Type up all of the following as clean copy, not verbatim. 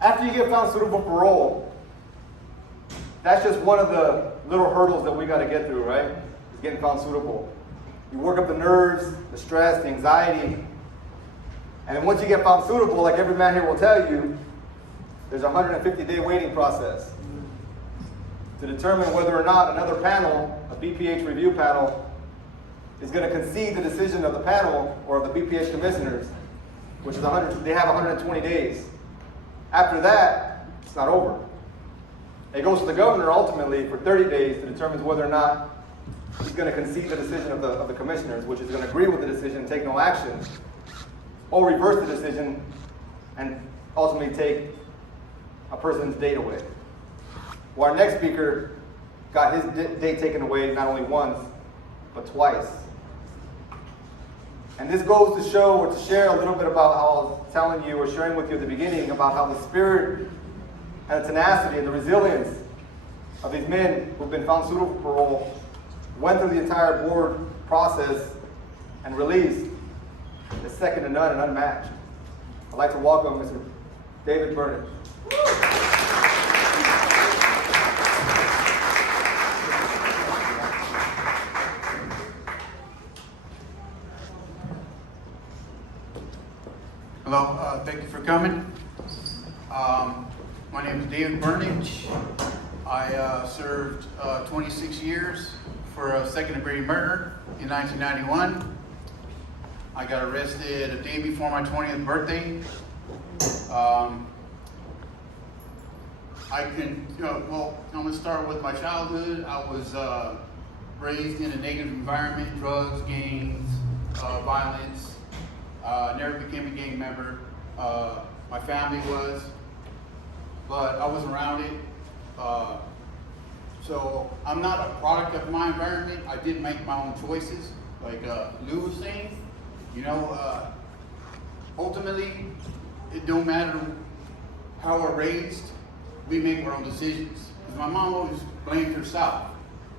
After you get found suitable for parole, that's just one of the little hurdles that we got to get through, right? Is getting found suitable. You work up the nerves, the stress, the anxiety, and then once you get found suitable, like every man here will tell you, there's a 150-day waiting process to determine whether or not another panel, a BPH review panel, is going to concede the decision of the panel or of the BPH commissioners, which is they have 120 days. After that, it's not over. It goes to the governor ultimately for 30 days to determine whether or not he's going to concede the decision of the commissioners, which is going to agree with the decision and take no action, or reverse the decision and ultimately take a person's date away. Well, our next speaker got his date taken away not only once, but twice. And this goes to show or to share a little bit about how I was telling you or sharing with you at the beginning about how the spirit and the tenacity and the resilience of these men who've been found suitable for parole went through the entire board process and released is second to none and unmatched. I'd like to welcome Mr. David Bernich. Hello, thank you for coming. My name is David Bernich. I served 26 years for a second-degree murder in 1991. I got arrested a day before my 20th birthday. Well, I'm going to start with my childhood. I was raised in a negative environment, drugs, gangs, violence. Never became a gang member. My family was, but I wasn't around it. So I'm not a product of my environment. I did make my own choices, like Lou was saying. You know, ultimately, it don't matter how we're raised. We make our own decisions. Because my mom always blamed herself.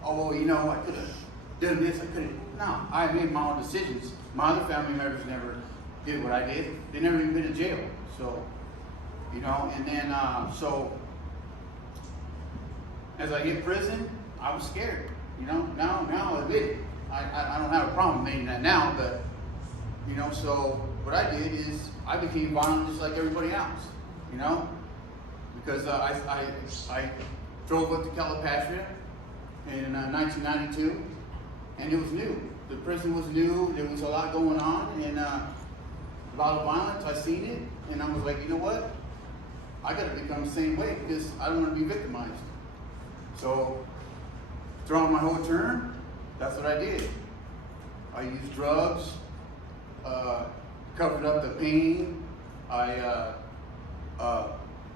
Oh, well, you know, I could have done this. I could have. No, I made my own decisions. My other family members never did what I did. They never even been to jail. So, you know, and then, so, as I hit prison, I was scared. You know, now I admit it. I don't have a problem making that now, but, you know, so what I did is I became violent just like everybody else, you know, because I drove up to CAPSHS in 1992, and it was new. The prison was new. There was a lot going on, and a lot of violence. I seen it, and I was like, you know what? I got to become the same way because I don't want to be victimized. So, throughout my whole term, that's what I did. I used drugs, covered up the pain. I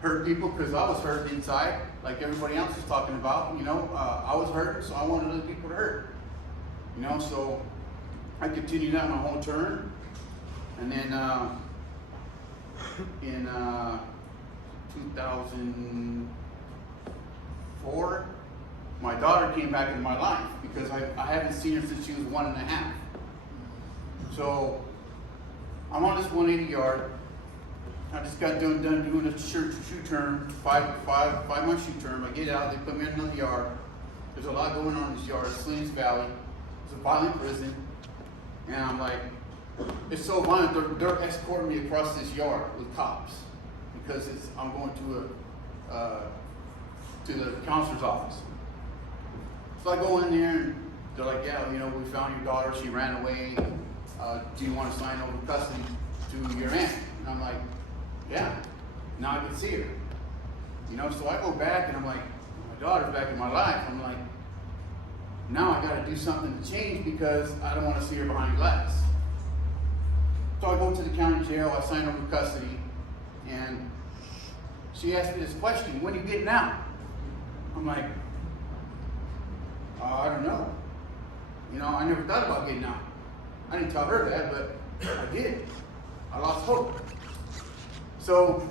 hurt people because I was hurt inside, like everybody else is talking about. You know, I was hurt, so I wanted other people to hurt. You know, so I continued that my whole term, and then in 2004, my daughter came back into my life because I haven't seen her since she was 1.5. So I'm on this 180 yard. I just got done doing a shoot term, five month shoot term. I get out, they put me in another yard. There's a lot going on in this yard, Slings Valley. It's a violent prison. And I'm like, it's so violent, they're escorting me across this yard with cops because I'm going to the counselor's office. So I go in there and they're like, yeah, you know, we found your daughter, she ran away. Do you want to sign over custody to your aunt? And I'm like, yeah, now I can see her. You know, so I go back and I'm like, my daughter's back in my life. I'm like, now I got to do something to change because I don't want to see her behind glass. So I go to the county jail, I sign over custody, and she asked me this question, when are you getting out? I'm like, I don't know. You know, I never thought about getting out. I didn't tell her that, but I did. I lost hope. So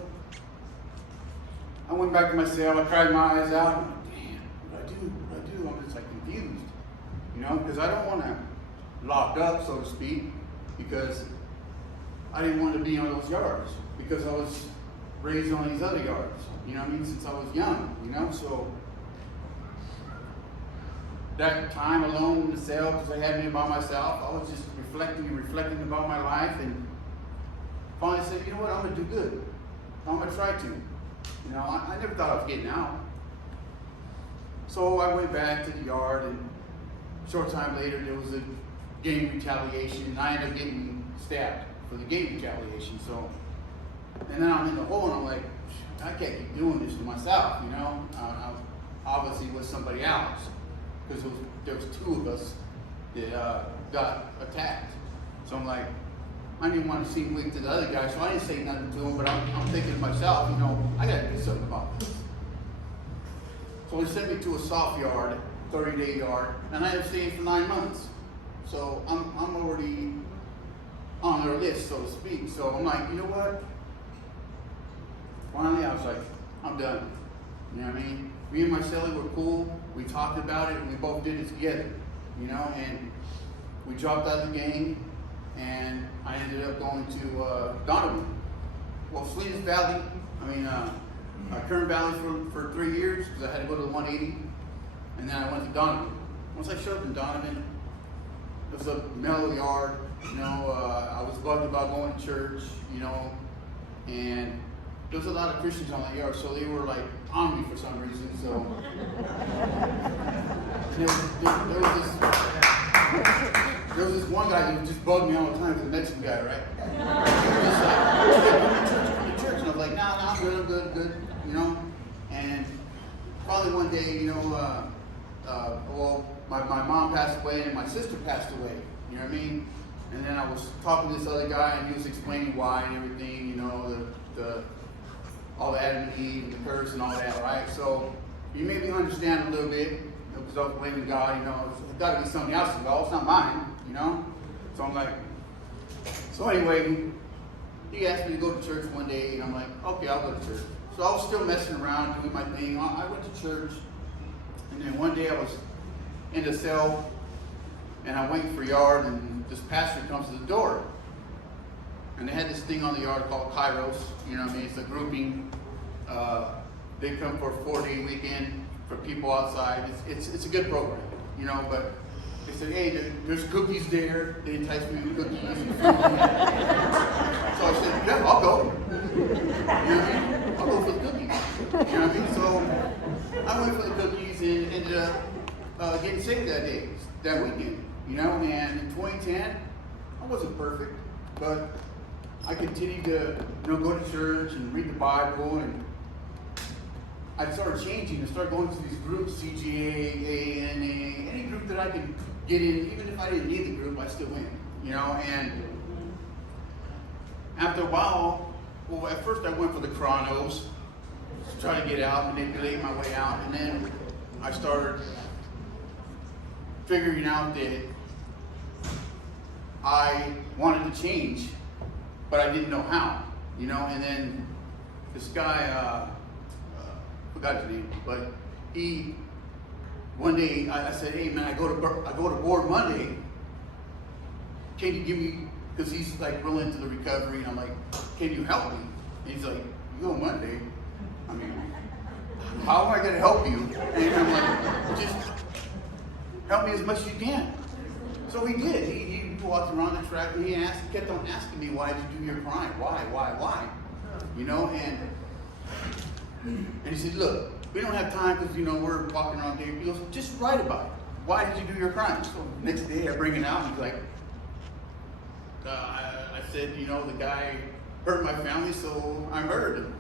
I went back to my cell, I cried my eyes out. I'm like, damn, what do I do? I'm just like confused. You know, because I don't want to lock up, so to speak, because I didn't want to be on those yards, because I was raised on these other yards, you know what I mean, since I was young, you know, so that time alone in the cell, because I had me by myself, I was just reflecting about my life, and finally said, you know what, I'm going to do good. I'm going to try to. You know, I never thought I was getting out. So I went back to the yard, and a short time later, there was a gang retaliation, and I ended up getting stabbed for the gang retaliation. So, and then I'm in the hole, and I'm like, I can't keep doing this to myself, you know. I obviously with somebody else, because there was two of us that got attacked. So I'm like, I didn't want to seem weak to the other guy, so I didn't say nothing to him, but I'm thinking to myself, you know, I got to do something about this. So they sent me to a soft yard, 30-day yard, and I ended up staying for 9 months. So I'm already on their list, so to speak. So I'm like, you know what? Finally, I was like, I'm done. You know what I mean? Me and my cellie were cool. We talked about it, and we both did it together. You know, and we dropped out of the gang, and I ended up going to Donovan. Well, Salinas Valley, Kern Valley for 3 years, because I had to go to the 180, and then I went to Donovan. Once I showed up in Donovan, it was a mellow yard, you know, I was bugged about going to church, you know, and there was a lot of Christians on that yard, so they were like on me for some reason, so. There was this one guy who just bugged me all the time, the Mexican guy, right? He was just like, come to church, and I was like, nah, I'm good, you know? And probably one day, you know, my mom passed away and my sister passed away, you know what I mean? And then I was talking to this other guy, and he was explaining why and everything, you know, all the Adam and Eve and the curse and all that, right? So you made me understand a little bit, because I was blaming God, you know, it's got to be somebody else's fault, it's not mine, you know? So I'm like, so anyway, he asked me to go to church one day, and I'm like, okay, I'll go to church. So I was still messing around, doing my thing. I went to church, and then one day I was in the cell, and I'm waiting for yard, and this pastor comes to the door. And they had this thing on the yard called Kairos, you know what I mean? It's a grouping. They come for a 4-day weekend for people outside. It's a good program, you know, but they said, hey, there's cookies there. They enticed me with cookies. So I said, yeah, I'll go. You know what I mean? I'll go for the cookies. You know what I mean? So I went for the cookies and ended up getting saved that weekend, you know, and in 2010, I wasn't perfect, but I continued to, you know, go to church and read the Bible, and I started changing. I started going to these groups, CGA, ANA, any group that I could get in. Even if I didn't need the group, I still went, you know. And after a while, well, at first I went for the chronos to try to get out, manipulate my way out, and then I started figuring out that I wanted to change, but I didn't know how, you know. And then this guy, forgot his name, but he, one day I said, hey man, I go to board Monday. Can you give me, because he's like real into the recovery, and I'm like, can you help me? And he's like, you go Monday? I mean, how am I going to help you? And I'm like, just help me as much as you can. So he did. He walked around the track, and he kept on asking me, why did you do your crime? Why? You know, and he said, look, we don't have time because, you know, we're walking around there. He goes, just write about it. Why did you do your crime? So next day I bring it out, and he's like, I said, you know, the guy hurt my family, so I murdered him.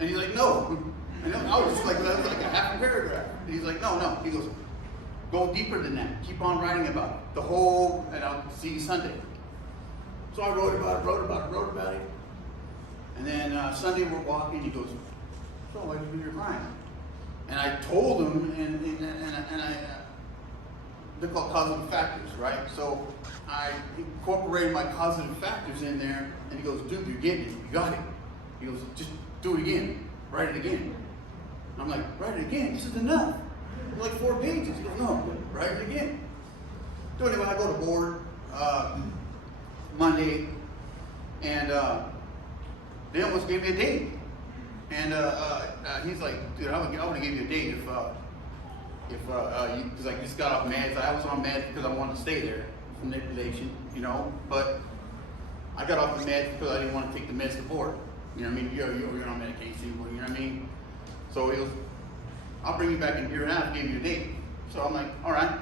And he's like, no. And I was just like, that was like a half a paragraph. And he's like, no. He goes, go deeper than that. Keep on writing about it. The whole, and I'll see you Sunday. So I wrote about it. And then Sunday we're walking, he goes, so why did you do your crime? And I told him, and I they're called causative factors, right? So I incorporated my causative factors in there, and he goes, dude, you're getting it, you got it. He goes, just do it again, write it again. And I'm like, write it again, this is enough. It's like 4 pages. He goes, no, write it again. So anyway, I go to board Monday, and They almost gave me a date. And he's like, dude, I would have gave you a date because I just got off meds. I was on meds because I wanted to stay there for manipulation, you know. But I got off the meds because I didn't want to take the meds to board. You know what I mean? You're on medication, you know what I mean? So he goes, I'll bring you back in a year and a half, give you a date. So I'm like, all right.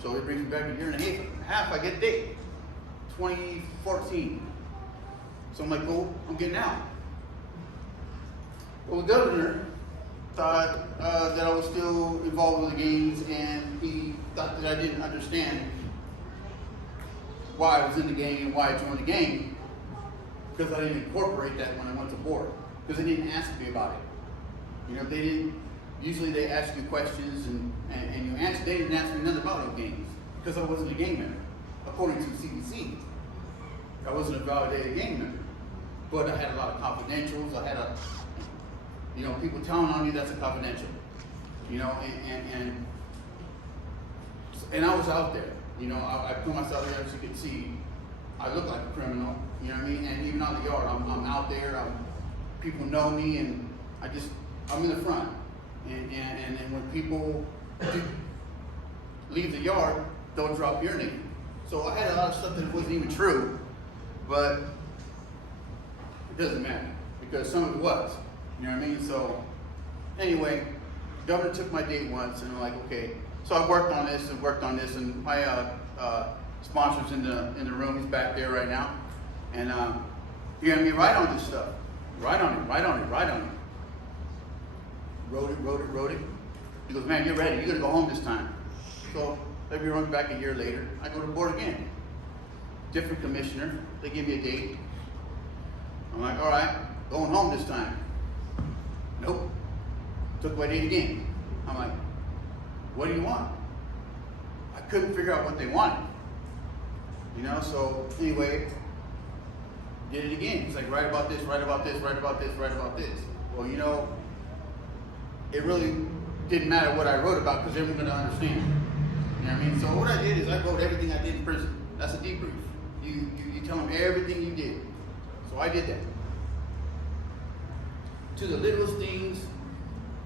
So he brings me back in a year and a half, I get a date. 2014. So I'm like, cool, I'm getting out. Well, the governor thought that I was still involved with the games, and he thought that I didn't understand why I was in the game and why I joined the game, because I didn't incorporate that when I went to board, because they didn't ask me about it. You know, they didn't. Usually they ask you questions and you answer. They didn't ask me nothing about the games because I wasn't a game member, according to CDC. I wasn't a validated game member, but I had a lot of confidentials. I had people telling on you that's a confidential, you know, and I was out there. You know, I put myself there, as you can see. I look like a criminal, you know what I mean? And even out the yard, I'm out there. People know me, and I'm in the front. And when people leave the yard, don't drop your name. So I had a lot of stuff that wasn't even true, but it doesn't matter because some of it was. You know what I mean? So anyway, governor took my date once, and I'm like, okay. So I worked on this, and my sponsor's in the room. He's back there right now, and he had me write on this stuff, write on it. Wrote it. He goes, man, you're ready. You're gonna go home this time. So let me run back a year later. I go to board again. Different commissioner. They give me a date. I'm like, all right, going home this time. Nope. Took my date again. I'm like, what do you want? I couldn't figure out what they wanted. You know, so anyway, did it again. He's like, write about this. Well, you know, it really didn't matter what I wrote about because they were going to understand. You know what I mean? So what I did is I wrote everything I did in prison. That's a debrief. You tell them everything you did. So I did that. To the littlest things,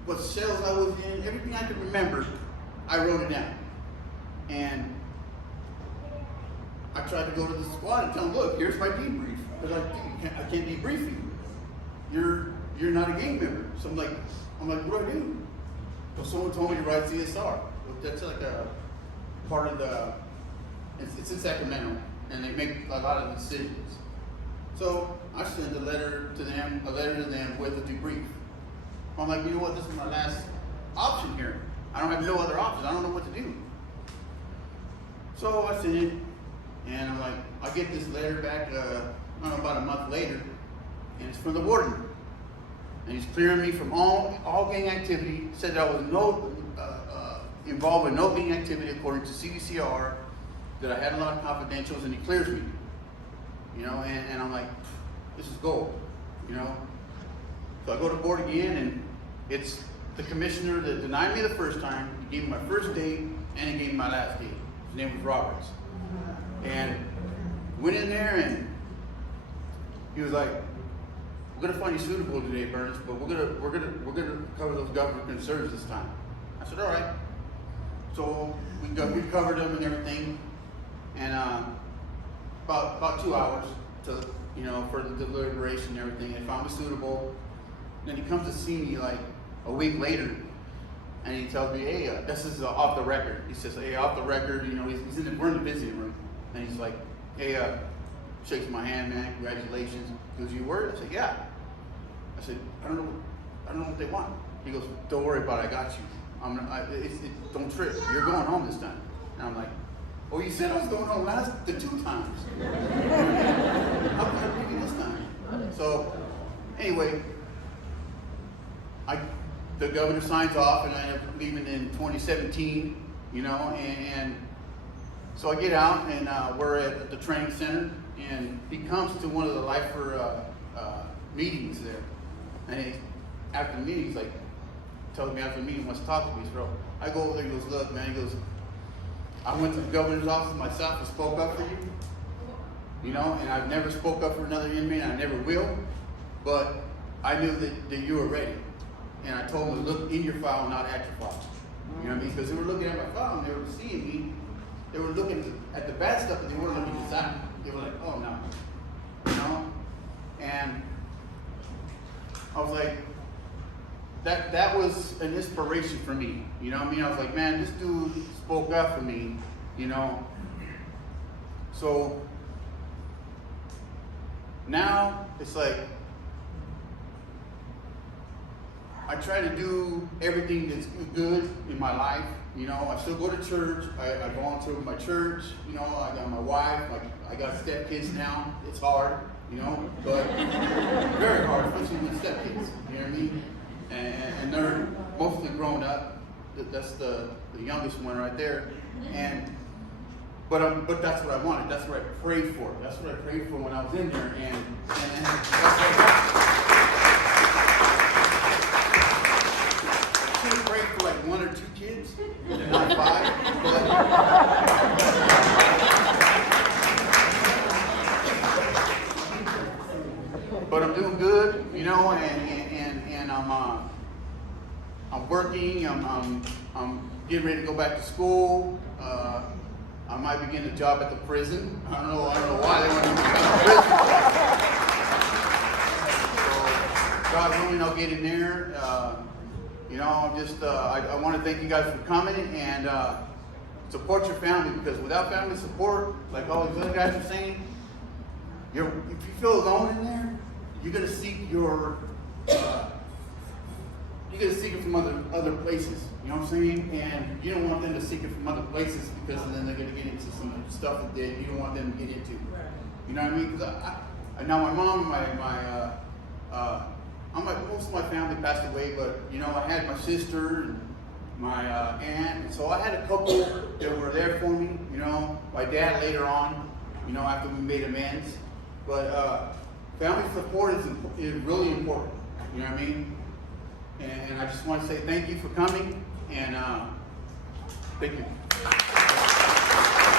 what cells I was in, everything I could remember, I wrote it down. And I tried to go to the squad and tell them, look, here's my debrief. Because I can't debrief you. You're not a game member. So I'm like, what do I do? Well, someone told me to write CSR. That's like a part of it's in Sacramento, and they make a lot of decisions. So I sent a letter to them with a debrief. I'm like, you know what, this is my last option here. I don't have no other options. I don't know what to do. So I sent it, and I'm like, I get this letter back, I don't know, about a month later, and it's from the warden. And he's clearing me from all gang activity, said that I was involved in no gang activity according to CDCR, that I had a lot of confidentials, and he clears me. You know, and I'm like, this is gold, you know? So I go to board again, and it's the commissioner that denied me the first time. He gave me my first date, and he gave me my last date. His name was Roberts. And went in there, and he was like, we're gonna find you suitable today, Bernich, but we're gonna cover those government concerns this time. I said, all right. So we covered them and everything, and about 2 hours to for the deliberation and everything. They found me suitable. Then he comes to see me like a week later, and he tells me, hey, this is off the record. He says, hey, off the record, we're in the visiting room, and he's like, hey, shakes my hand, man, congratulations. He goes, you were? I said, yeah. I said, I don't know what they want. He goes, don't worry about it, I got you. Don't trip, you're going home this time. And I'm like, oh, you said I was going home the 2 times. How can I bring you this time? So, anyway, the governor signs off, and I end up leaving in 2017, and so I get out, and we're at the training center, and he comes to one of the lifer meetings there, and after the meeting, he's like, tells me after the meeting, wants to talk to me. So I go over there, he goes, look, man, he goes, I went to the governor's office myself and spoke up for you, and I've never spoke up for another inmate, and I never will. but I knew that you were ready. And I told them to look in your file, not at your file. You know what I mean? Because they were looking at my file and they were seeing me. They were looking at the bad stuff, but they weren't looking at the side. They were like, oh no. You know? And I was like, that was an inspiration for me. You know what I mean? I was like, man, this dude spoke up for me, you know? So now it's like, I try to do everything that's good in my life. You know, I still go to church. I go on to my church. You know, I got my wife. I got stepkids now. It's hard, you know, but very hard, especially with stepkids. You know what I mean? And they're mostly grown up. That's the youngest one right there. But that's what I wanted. That's what I prayed for. That's what I prayed for when I was in there. And that's what I got. I can't pray for like 1 or 2 kids, not 5. But I'm doing good, you know, and I'm working. I'm getting ready to go back to school. I might be getting a job at the prison. I don't know why they want to be in prison. So, God willing, I'll get in there. You know, I'm just, I want to thank you guys for coming and support your family, because without family support, like all these other guys are saying, if you feel alone in there, you're gonna seek you're gonna seek it from other places. You know what I'm saying? And you don't want them to seek it from other places, because then they're gonna get into some stuff that you don't want them to get into. You know what I mean? Because I now my mom, most of my family passed away, but you know, I had my sister and my aunt, and so I had a couple that were there for me. You know, my dad later on, you know, after we made amends. But family support is really important. You know what I mean? And I just want to say thank you for coming, and thank you.